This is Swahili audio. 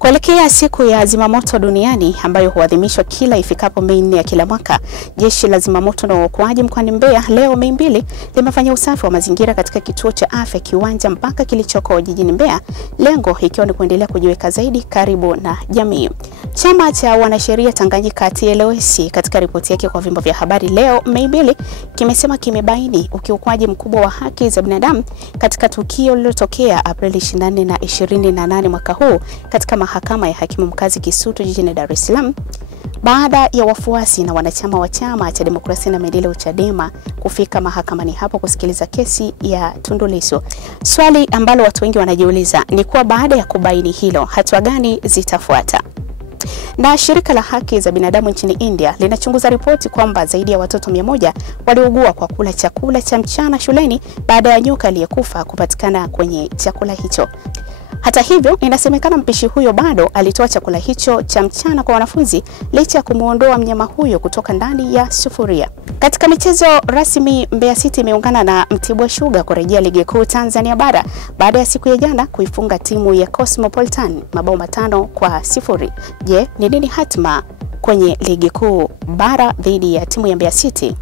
Kuelekea siku ya zimamoto duniani ambayo huadhimishwa kila ifikapo Mei 4 ya kila mwaka, Jeshi la Zimamoto na Uokoaji mkoani Mbeya leo Mei 2 limefanya usafi wa mazingira katika kituo cha afya Kiwanja Mpaka kilichoko jijini Mbeya, lengo ikiwa ni kuendelea kujiweka zaidi karibu na jamii. Chama cha Wanasheria Tanganyika TLS katika ripoti yake kwa vyombo vya habari leo Mei 2 kimesema kimebaini ukiukwaji mkubwa wa haki za binadamu katika tukio lililotokea Aprili 24 na 28 mwaka huu katika Mahakama ya Hakimu Mkazi Kisutu jijini Dar es Salaam, baada ya wafuasi na wanachama wa Chama cha Demokrasia na Maendeleo Chadema kufika mahakamani hapo kusikiliza kesi ya Tundu Lissu. Swali ambalo watu wengi wanajiuliza ni kuwa baada ya kubaini hilo, hatua gani zitafuata? Na shirika la haki za binadamu nchini India linachunguza ripoti kwamba zaidi ya watoto 100 waliugua kwa kula chakula cha mchana shuleni baada ya nyoka aliyekufa kupatikana kwenye chakula hicho. Hata hivyo, inasemekana mpishi huyo bado alitoa chakula hicho cha mchana kwa wanafunzi licha ya kumuondoa mnyama huyo kutoka ndani ya sufuria. Katika michezo rasmi, Mbeya City imeungana na Mtibwa Sugar kurejea ligi kuu Tanzania bara baada ya siku ya jana kuifunga timu ya Cosmopolitan mabao 5-0. Je, ni nini hatima kwenye ligi kuu bara dhidi ya timu ya Mbeya City?